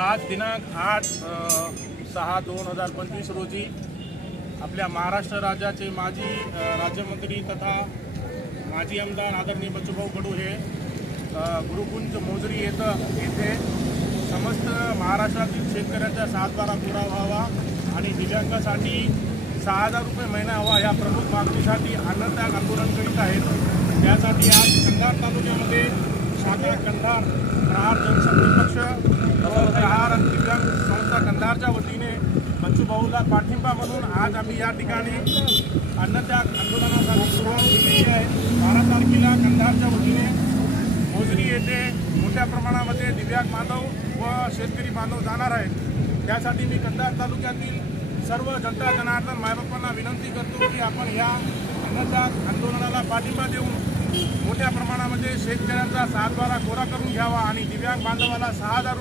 आज दिनांक 8/6/2025 रोजी आपल्या महाराष्ट्र राज्याचे माजी राज्यमंत्री तथा माजी आमदार आदरणीय बच्चूभाऊ कडू हे गुरुकुंज मोजरी येथे समस्त महाराष्ट्रातील शेतकऱ्यांचा 7/12 पुरा व्हावा आणि दिव्यांगासाठी 6,000 रुपये महिना हवा या प्रमुख मागणीसाठी अन्नत्याग आंदोलन करीत आहेत। त्यासाठी आज कंधार तालुक्यामध्ये शाखा कंधार प्रहार जनशक्ती पक्ष प्रहार दिव्यांग संस्था कंधारच्या वतीने बच्चूभाऊला पाठिंबा म्हणून आज आम्ही या ठिकाणी अन्नत्याग आंदोलनासाठी सुरुवात केली आहे। 12 तारखेला कंधारच्या वतीने मोजरी येथे मोठ्या प्रमाणामध्ये दिव्यांग बांधव व शेतकरी बांधव जाणार आहेत। त्यासाठी मी कंधार तालुक्यातील सर्व जनता जनार्दन मायबापांना विनंती करतो की आपण या अन्नत्याग आंदोलनाला पाठिंबा देऊन मोठ्या प्रमाणामध्ये शेतकऱ्यांचा 7/12 कोरा करून घ्यावा आणि दिव्यांग बांधवाला 6,000